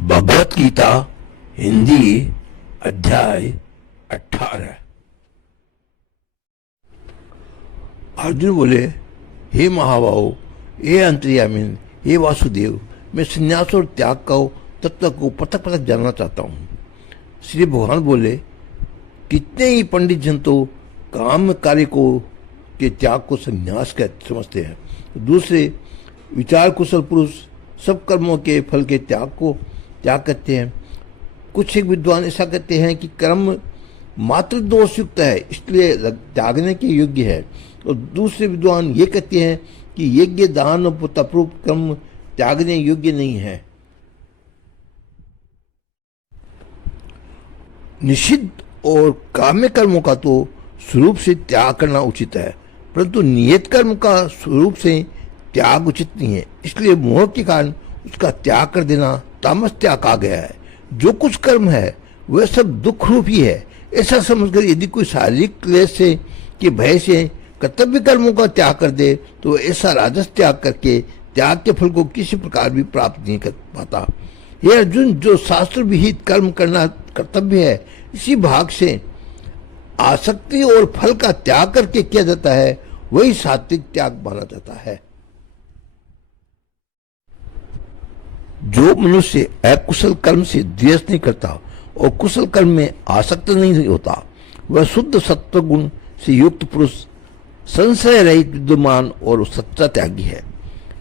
भगवत गीता हिंदी अध्याय 18। अर्जुन बोले, हे महाबाहो, हे अंतर्यामिन, हे वासुदेव, मैं संन्यास और त्याग का तत्व को पथक पथक जानना चाहता हूँ। श्री भगवान बोले, कितने ही पंडित जन तो काम कार्य को के त्याग को संन्यास समझते हैं, दूसरे विचार कुशल पुरुष सब कर्मों के फल के त्याग को त्याग करते हैं। कुछ एक विद्वान ऐसा कहते हैं कि कर्म मात्र दोष युक्त है, इसलिए त्यागने के योग्य है, और दूसरे विद्वान ये कहते हैं कि यज्ञ दान और तपरूप कर्म त्यागने योग्य नहीं है। निषिद्ध और काम्य कर्मों का तो स्वरूप से त्याग करना उचित है, परंतु नियत कर्म का स्वरूप से त्याग उचित नहीं है, इसलिए मोह के कारण उसका त्याग कर देना तामस त्याग आ गया है। जो कुछ कर्म है वह सब दुख रूप ही है, ऐसा समझकर यदि कोई शारीरिक क्लेश से कि भय से कर्तव्य कर्मों का त्याग कर दे तो ऐसा राजस त्याग करके त्याग के फल को किसी प्रकार भी प्राप्त नहीं कर पाता। ये अर्जुन, जो शास्त्र विहित कर्म करना कर्तव्य है, इसी भाग से आसक्ति और फल का त्याग करके किया जाता है, वही सात्विक त्याग माना जाता है। जो मनुष्य अकुशल कर्म से द्वेष नहीं करता और कुशल कर्म में आसक्त नहीं होता, वह शुद्ध सत्व गुण से युक्त पुरुष संशय रहित विद्वान और सच्चा त्यागी है।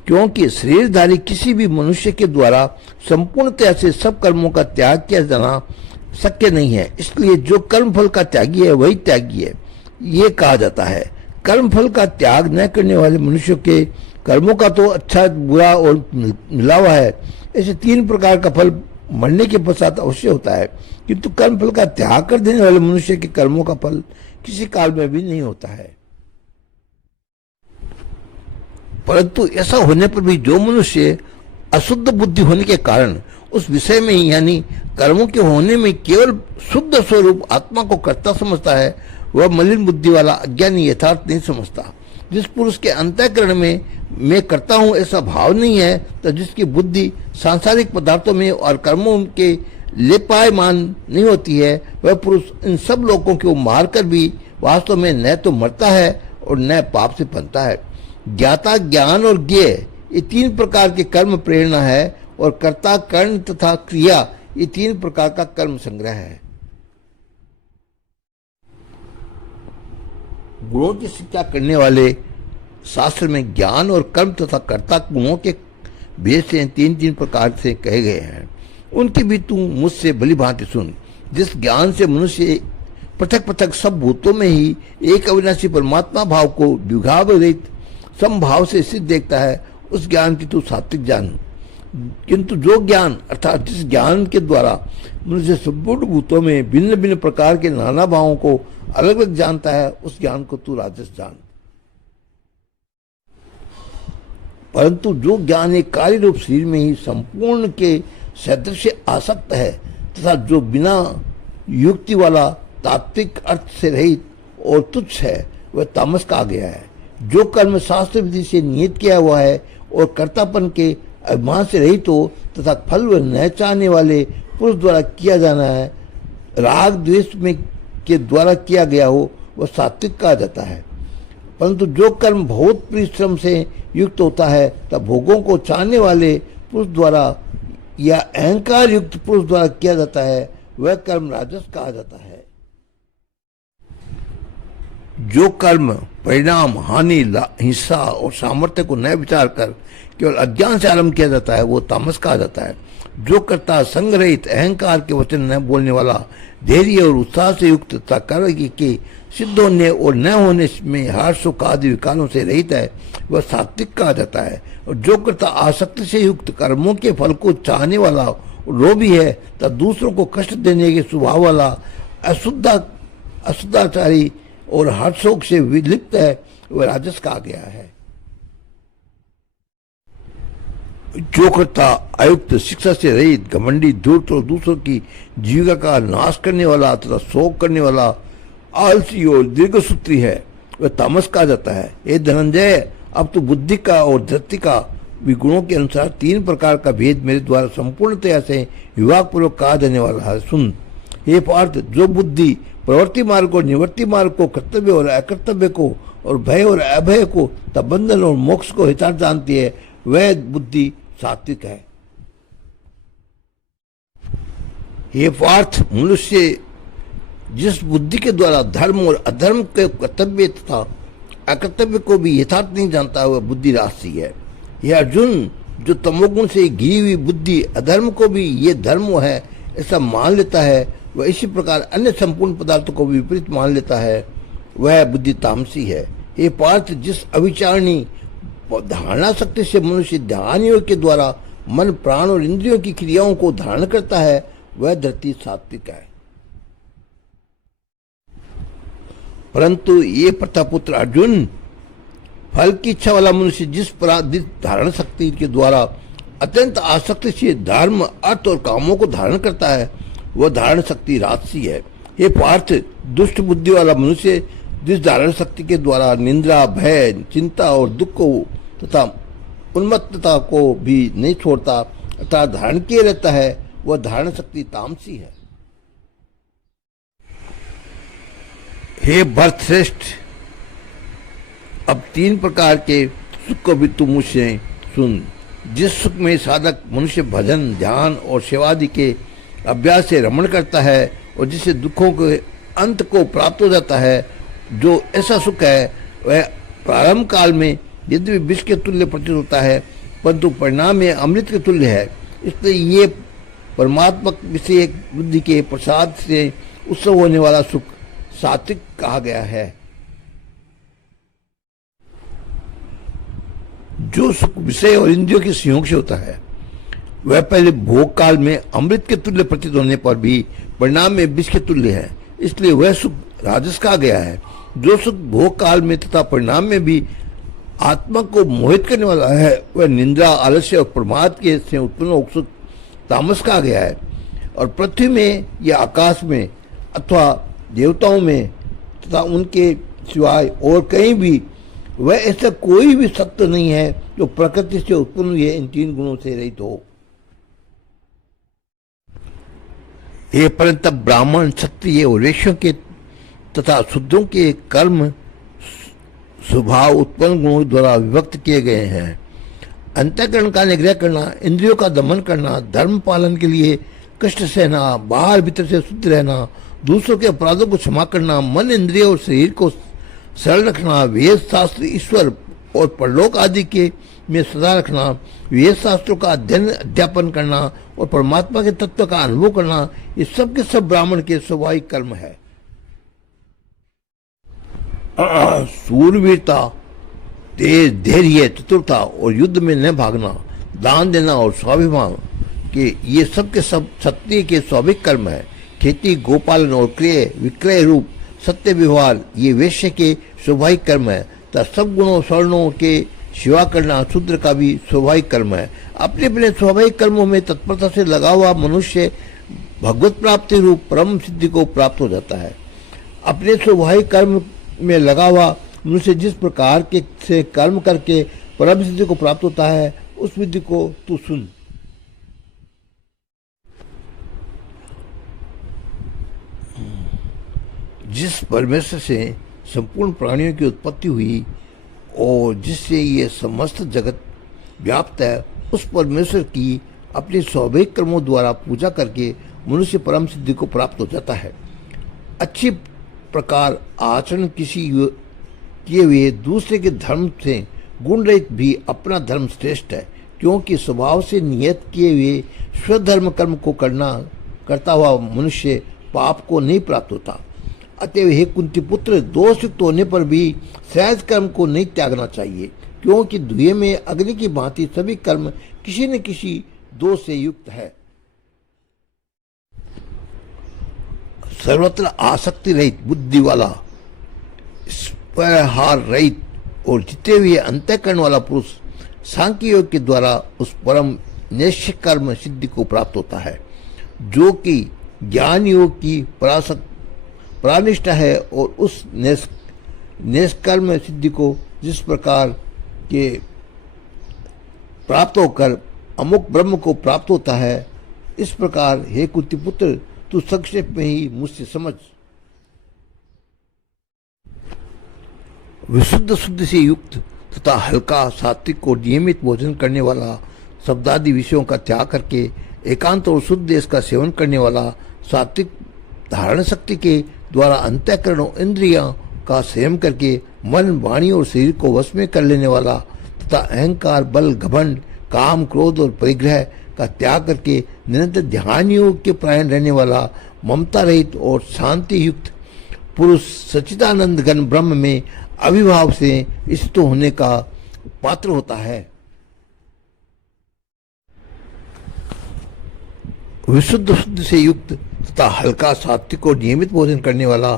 क्योंकि शरीरधारी किसी भी मनुष्य के द्वारा संपूर्णतया से सब कर्मों का त्याग किया जाना शक्य नहीं है, इसलिए जो कर्म फल का त्यागी है वही त्यागी है, ये कहा जाता है। कर्म फल का त्याग न करने वाले मनुष्य के कर्मों का तो अच्छा बुरा और मिला हुआ है, ऐसे तीन प्रकार का फल मरने के पश्चात अवश्य होता है, किंतु कर्म फल का त्याग कर देने वाले मनुष्य के कर्मों का फल किसी काल में भी नहीं होता है। परंतु ऐसा होने पर भी जो मनुष्य अशुद्ध बुद्धि होने के कारण उस विषय में ही यानी कर्मों के होने में केवल शुद्ध स्वरूप आत्मा को कर्ता समझता है, वह मलिन बुद्धि वाला अज्ञानी यथार्थ नहीं समझता। जिस पुरुष के अंतःकरण में मैं करता हूँ ऐसा भाव नहीं है, तो जिसकी बुद्धि सांसारिक पदार्थों में और कर्मों के लेपायमान नहीं होती है, वह पुरुष इन सब लोगों को मारकर भी वास्तव में न तो मरता है और न पाप से बनता है। ज्ञाता, ज्ञान और ज्ञेय ये तीन प्रकार के कर्म प्रेरणा है, और कर्ता, कर्ण तथा क्रिया ये तीन प्रकार का कर्म संग्रह है। गुणों की शिक्षा करने वाले शास्त्र में ज्ञान और कर्म तथा कर्ता गुणों के भेद से तीन तीन प्रकार से कहे गए हैं, उनकी भी तू मुझसे भली भांति सुन। जिस ज्ञान से मनुष्य पृथक पृथक सब भूतों में ही एक अविनाशी परमात्मा भाव को द्विभाव रहित समभाव से सिद्ध देखता है, उस ज्ञान की तू सात्विक जान। किंतु जो ज्ञान अर्थात जिस ज्ञान के द्वारा मनुष्य संपूर्ण भूतों में भिन्न भिन्न प्रकार के नाना भावों को अलग अलग जानता है, उस ज्ञान को तू राजस जान। परंतु जो ज्ञान एक कार्य रूप शरीर में ही संपूर्ण के सदृश आसक्त है तथा जो बिना युक्ति वाला तात्विक अर्थ से रहित और तुच्छ है, वह तामस का आ गया है। जो कर्म शास्त्र विधि से नियत किया हुआ है और कर्तापन के अभिमान से रहित हो तथा फल व न चाहने वाले पुरुष द्वारा किया जाना है, राग द्वेष में के द्वारा किया गया हो, वह सात्विक कहा जाता है। परंतु जो कर्म बहुत परिश्रम से युक्त होता है तब भोगों को चाहने वाले पुरुष द्वारा या अहंकार युक्त पुरुष द्वारा किया जाता है, वह कर्म राजस कहा जाता है। जो कर्म परिणाम, हानि, हिंसा और सामर्थ्य को न विचार कर केवल अज्ञान से आरंभ किया जाता है, वो तामस कहा जाता है। जो कर्ता संग्रहित अहंकार के वचन न बोलने वाला, धैर्य और उत्साह से युक्त तथा कर्म के सिद्ध होने और न होने में हर्ष सुख आदि विकारों से रहित है, वह सात्विक कहा जाता है। और जो कर्ता आसक्ति से युक्त कर्मों के फल को चाहने वाला लोभी है तथा दूसरों को कष्ट देने के स्वभाव वाला अशुद्धाचारी और हर्षोक से विलिप्त है, वह राजस कहा गया है। जो कर्ता आयुक्त, शिक्षा से रहित, घमंडी, धूर्त और दूसरों की जीविका का नाश करने वाला तथा शोक करने वाला, आलसी और दीर्घसूत्री है, वह तामस कहा जाता है। हे धनंजय, अब तो बुद्धि का और धृति का भी गुणों के अनुसार 3 प्रकार का भेद मेरे द्वारा संपूर्णतया से विभाग पूर्वक कहा जाने वाला है। सुन हे पार्थ, जो बुद्धि प्रवृत्ति मार्ग और निवृत्ति मार्ग को, कर्तव्य और अकर्तव्य को, और भय और अभय को, तथा बंधन और मोक्ष को हितार्थ जानती है, वह बुद्धि सात्विक है। हे पार्थ, मनुष्य जिस बुद्धि के द्वारा धर्म और अधर्म के कर्तव्य तथा अकर्तव्य को भी यथार्थ नहीं जानता, वह बुद्धि राशि है। यह अर्जुन, जो तमोगुण से घिरी हुई बुद्धि अधर्म को भी ये धर्म है ऐसा मान लेता है, वह इसी प्रकार अन्य संपूर्ण पदार्थों को विपरीत मान लेता है, वह बुद्धि तामसी है। हे पार्थ, जिस अविचारणी धारणा शक्ति से मनुष्य ध्यान योग के द्वारा मन, प्राण और इंद्रियों की क्रियाओं को धारण करता है, वह धरती सात्विक है। परंतु ये प्रतापुत्र अर्जुन, फल की इच्छा वाला मनुष्य जिस पराधित धारण शक्ति के द्वारा अत्यंत आसक्ति से धर्म, अर्थ और कामों को धारण करता है, वह धारण शक्ति राजसी है। ये पार्थ, दुष्ट बुद्धि वाला मनुष्य जिस धारण शक्ति के द्वारा निंद्रा, भय, चिंता और दुख को तथा उन्मत्तता को भी नहीं छोड़ता अर्थात धारण किए रहता है, वह धारण शक्ति तामसी है। हे भरत श्रेष्ठ, अब 3 प्रकार के सुख को भी तुम मुझसे सुन। जिस सुख में साधक मनुष्य भजन, ध्यान और सेवादि के अभ्यास से रमण करता है और जिससे दुखों के अंत को प्राप्त हो जाता है, जो ऐसा सुख है वह प्रारंभ काल में यद्यपि विष के तुल्य प्रतीत होता है, परंतु परिणाम में अमृत के तुल्य है। इसलिए ये परमात्मक विषय बुद्धि के प्रसाद से उत्सव होने वाला सुख सात्विक कहा गया है। जो सुख विषय और इंद्रियों के संयोग से होता है, वह पहले भोग काल में अमृत के तुल्य प्रतीत होने पर भी परिणाम में विष के तुल्य है, इसलिए वह सुख राजस कहा गया है। जो सुख भोग काल में तथा परिणाम में भी आत्मा को मोहित करने वाला है, वह निंद्रा, आलस्य और प्रमाद के से उत्पन्न होकर सुख तामस कहा गया है। और पृथ्वी में या आकाश में अथवा देवताओं में तथा उनके सिवाय और कहीं भी वह ऐसा कोई भी सत्य नहीं है जो प्रकृति से उत्पन्न हुए इन 3 गुणों से रहित हो। ये परंतु ब्राह्मण, क्षत्रिय और वैश्यों के तथा शूद्रों के कर्म स्वभाव उत्पन्न गुणों द्वारा विभक्त किए गए हैं। अंतःकरण का निग्रह करना, इंद्रियों का दमन करना, धर्म पालन के लिए कष्ट सहना, बाहर भीतर से शुद्ध रहना, दूसरों के अपराधों को क्षमा करना, मन, इंद्रिय और शरीर को सरल रखना, वेद शास्त्र, ईश्वर और परलोक आदि के में सदा रखना, वेद शास्त्रों का अध्ययन अध्यापन करना और परमात्मा के तत्व का अनुभव करना, ये सब के सब ब्राह्मण के स्वाभाविक कर्म है। सूरवीरता, तेज, धैर्य, चतुरता और युद्ध में न भागना, दान देना और स्वाभिमान के ये सब के सब क्षत्रिय के स्वाभाविक कर्म है। खेती, गोपालन और क्रय विक्रय रूप सत्य व्यवहार ये वैश्य के स्वाभाविक कर्म है। तथा सब गुणों स्वर्णों के सेवा करना शूद्र का भी स्वाभाविक कर्म है। अपने अपने स्वाभाविक कर्मों में तत्परता से लगा हुआ मनुष्य भगवत प्राप्ति रूप परम सिद्धि को प्राप्त हो जाता है। अपने स्वाभाविक कर्म में लगा हुआ मनुष्य जिस प्रकार के से कर्म करके परम सिद्धि को प्राप्त होता है, उस विधि को तू सुन। जिस परमेश्वर से संपूर्ण प्राणियों की उत्पत्ति हुई और जिससे ये समस्त जगत व्याप्त है, उस परमेश्वर की अपने स्वाभाविक कर्मों द्वारा पूजा करके मनुष्य परम सिद्धि को प्राप्त हो जाता है। अच्छी प्रकार आचरण किए हुए दूसरे के धर्म से गुण रहित भी अपना धर्म श्रेष्ठ है, क्योंकि स्वभाव से नियत किए हुए स्वधर्म कर्म को करता हुआ मनुष्य पाप को नहीं प्राप्त होता। अतएव हे कुंती पुत्र, दोष युक्त होने पर भी सहज कर्म को नहीं त्यागना चाहिए, क्योंकि धुएं में अग्नि की भांति सभी कर्म किसी न किसी दोष से युक्त है। सर्वत्र आसक्ति रहित बुद्धि वाला, स्पृहार रहित और जीते हुए अंतःकरण वाला पुरुष सांख्य योग के द्वारा उस परम निश्चय कर्म सिद्धि को प्राप्त होता है, जो कि ज्ञान योग की प्रानिष्ठा है। और उस निष्कर्म सिद्धि को जिस प्रकार के प्राप्त होकर अमुक ब्रह्म को प्राप्त होता है। इस प्रकार हे कुंती पुत्र, तू संक्षेप में ही मुझसे समझ। विशुद्ध शुद्ध से युक्त तथा हल्का सात्विक और नियमित भोजन करने वाला, शब्दादि विषयों का त्याग करके एकांत और शुद्ध देश का सेवन करने वाला, सात्विक धारण शक्ति के द्वारा अंतःकरण और इंद्रियों का संयम करके मन, वाणी और शरीर को वश में कर लेने वाला तथा अहंकार, बल, घमंड, काम, क्रोध और परिग्रह का त्याग करके निरंतर ध्यान योग के परायण रहने वाला, ममता रहित और शांति युक्त पुरुष सच्चिदानंद घन ब्रह्म में अविभाव से स्थित होने का पात्र होता है। विशुद्ध शुद्ध से युक्त तथा हल्का सात्विक और नियमित भोजन करने वाला,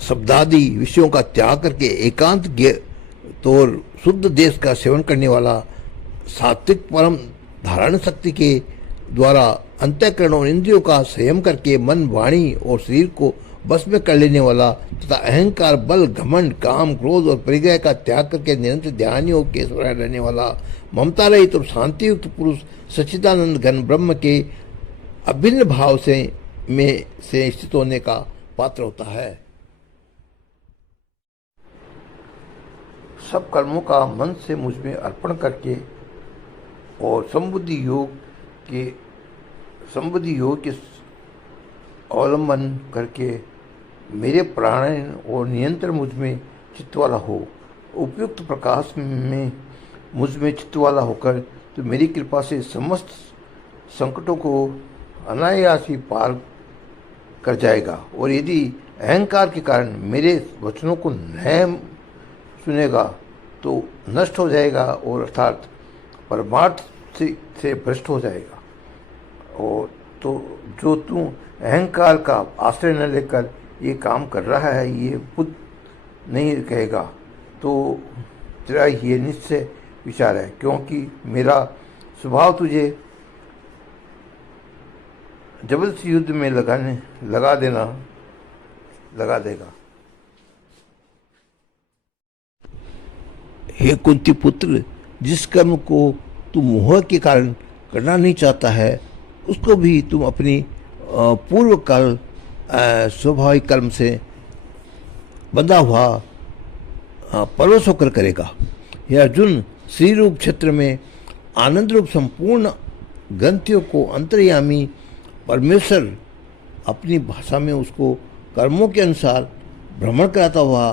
शब्दादि विषयों का त्याग करके एकांत तौर शुद्ध देश का सेवन करने वाला, सात्विक परम धारण शक्ति के द्वारा अंतःकरण और इंद्रियों का संयम करके मन, वाणी और शरीर को बस में कर लेने वाला तथा अहंकार, बल, घमंड, काम, क्रोध और परिग्रह का त्याग करके निरंतर ध्यान योग के स्मरण रहने वाला, ममता रहित और शांति युक्त पुरुष सच्चिदानंद घन ब्रह्म के अभिन्न भाव से स्थित होने का पात्र होता है। सब कर्मों का मन से मुझ में अर्पण करके और संबुद्धि योग के अवलंबन करके मेरे प्राणायाम और नियंत्रण मुझ में चित्त वाला हो। उपयुक्त प्रकाश में मुझ में चित्त वाला होकर तो मेरी कृपा से समस्त संकटों को अनायास ही पार कर जाएगा। और यदि अहंकार के कारण मेरे वचनों को न सुनेगा तो नष्ट हो जाएगा और अर्थात परमार्थ से भ्रष्ट हो जाएगा। और तो जो तू अहंकार का आश्रय न लेकर ये काम कर रहा है, ये बुद्ध नहीं कहेगा तो तेरा ये निश्चय विचार है, क्योंकि मेरा स्वभाव तुझे जबरदस्ती युद्ध में लगा देगा। हे कुंती पुत्र, जिस कर्म को तू मोह के कारण करना नहीं चाहता है, उसको भी तुम अपनी पूर्व काल स्वाभाविक कर्म से बंधा हुआ परवश होकर करेगा। यह अर्जुन श्री रूप क्षेत्र में आनंद रूप संपूर्ण ग्रंथियों को अंतर्यामी परमेश्वर अपनी भाषा में उसको कर्मों के अनुसार भ्रमण कराता हुआ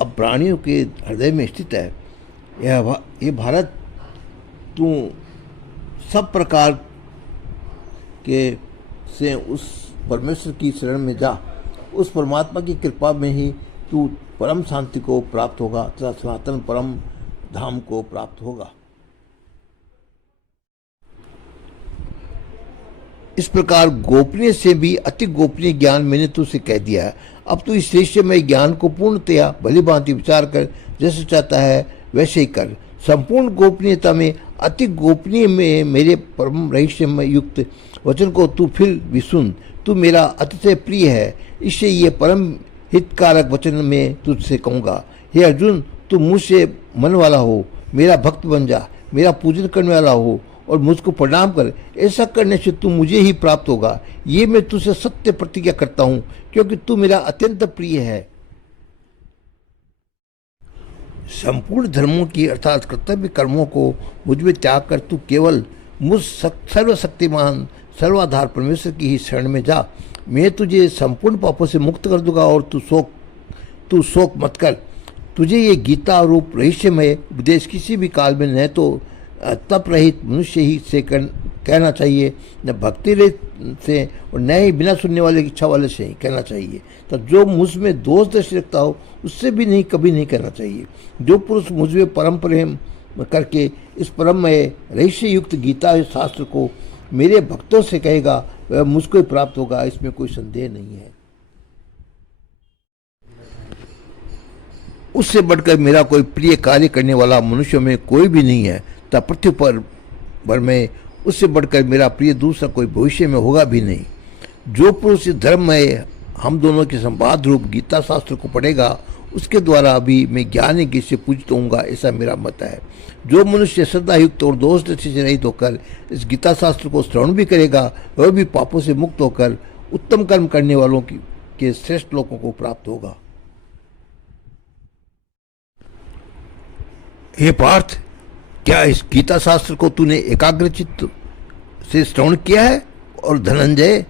अब प्राणियों के हृदय में स्थित है। ये भारत, तू सब प्रकार के से उस परमेश्वर की शरण में जा। उस परमात्मा की कृपा में ही तू परम शांति को प्राप्त होगा तथा सनातन परम धाम को प्राप्त होगा। इस प्रकार गोपनीय से भी अति गोपनीय ज्ञान मैंने तुझसे कह दिया है। अब तू इस रहस्यमय ज्ञान को पूर्णतया भली भांति विचार कर जैसे चाहता है वैसे ही कर। संपूर्ण गोपनीयता में अति गोपनीय में मेरे परम रहस्यमय युक्त वचन को तू फिर भी सुन। तू मेरा अतिशय प्रिय है, इससे ये परम हितकारक वचन मैं तुझसे कहूँगा। हे अर्जुन, तू मुझसे मन वाला हो, मेरा भक्त बन जा, मेरा पूजन करने वाला हो और मुझको प्रणाम कर। ऐसा करने से तू मुझे ही प्राप्त होगा। ये मैं तुझसे सत्य प्रतिज्ञा करता हूँ, क्योंकि तू मेरा अत्यंत प्रिय है। संपूर्ण धर्मों की अर्थात कर्तव्य कर्मों को मुझ में त्याग कर तू केवल मुझ सर्वशक्तिमान सर्वाधार परमेश्वर की ही शरण में जा। मैं तुझे संपूर्ण पापों से मुक्त कर दूंगा और तू शोक मत कर। तुझे ये गीता रूप रहस्यमय उपदेश किसी भी काल में न तो तप रहित मनुष्य ही से कहना चाहिए, न भक्ति रहित से और न ही बिना सुनने वाले इच्छा वाले से ही कहना चाहिए। तो जो मुझ में दोष दृष्टि रखता हो उससे भी नहीं, कभी नहीं कहना चाहिए। जो पुरुष मुझ में परम प्रेम करके इस परममय रहस्य युक्त गीता शास्त्र को मेरे भक्तों से कहेगा वह मुझको ही प्राप्त होगा, इसमें कोई संदेह नहीं है। उससे बढ़कर मेरा कोई प्रिय कार्य करने वाला मनुष्य में कोई भी नहीं है, तथा पृथ्वी पर में उससे बढ़कर मेरा प्रिय दूसरा कोई भविष्य में होगा भी नहीं। जो पुरुष इस धर्म में हम दोनों के संवाद रूप गीता शास्त्र को पढ़ेगा उसके द्वारा भी मैं ज्ञान की से पूजित होऊंगा, ऐसा मेरा मत है। जो मनुष्य श्रद्धायुक्त और दोष दृष्टि से रहित होकर इस गीता शास्त्र को श्रवण भी करेगा, वह भी पापों से मुक्त होकर उत्तम कर्म करने वालों के श्रेष्ठ लोगों को प्राप्त होगा। हे पार्थ, क्या इस गीता शास्त्र को तूने एकाग्रचित्त से श्रवण किया है? और धनंजय,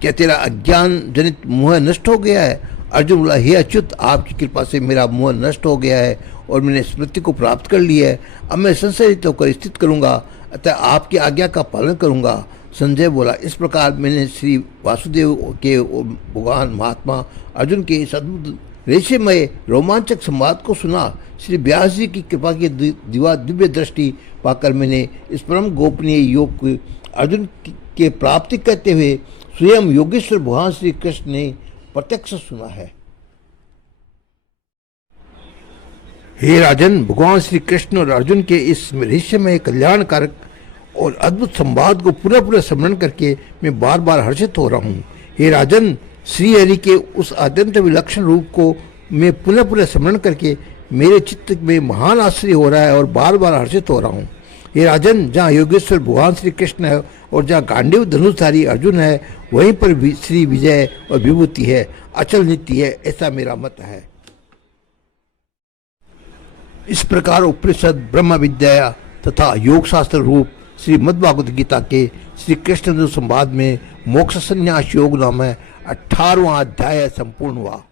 क्या तेरा अज्ञान जनित मोह नष्ट हो गया है? अर्जुन बोला, हे अच्युत, आपकी कृपा से मेरा मोह नष्ट हो गया है और मैंने स्मृति को प्राप्त कर लिया है। अब मैं संशयित होकर स्थित करूंगा, अतः आपकी आज्ञा का पालन करूंगा। संजय बोला, इस प्रकार मैंने श्री वासुदेव के भगवान महात्मा अर्जुन के इस अद्भुत रहस्यमय रोमांचक संवाद को सुना। श्री व्यास जी की कृपा की दिव्य दृष्टि पाकर मैंने इस परम गोपनीय योग को अर्जुन के प्राप्ति करते हुए स्वयं योगेश्वर भगवान श्री कृष्ण ने प्रत्यक्ष सुना है। हे राजन, भगवान श्री कृष्ण और अर्जुन के इस रहस्यमय कल्याणकारक और अद्भुत संवाद को पूरा स्मरण करके मैं बार बार हर्षित हो रहा हूँ। हे राजन, श्री हरि के उस अत्यंत विलक्षण रूप को मैं पुनः स्मरण करके मेरे चित्त में महान आश्चर्य हो रहा है और बार बार हर्षित हो रहा हूँ। हे राजन, जहाँ योगेश्वर भगवान श्री कृष्ण है और जहाँ गांडीव धनुषधारी अर्जुन है, वहीं पर भी श्री विजय और विभूति है, अचल नित्य है, ऐसा मेरा मत है। इस प्रकार उपनिषद, ब्रह्म विद्या तथा योग शास्त्र रूप श्रीमद् भागवत गीता के श्री कृष्ण संवाद में मोक्ष संन्यास योग नाम 18वां अध्याय संपूर्ण हुआ।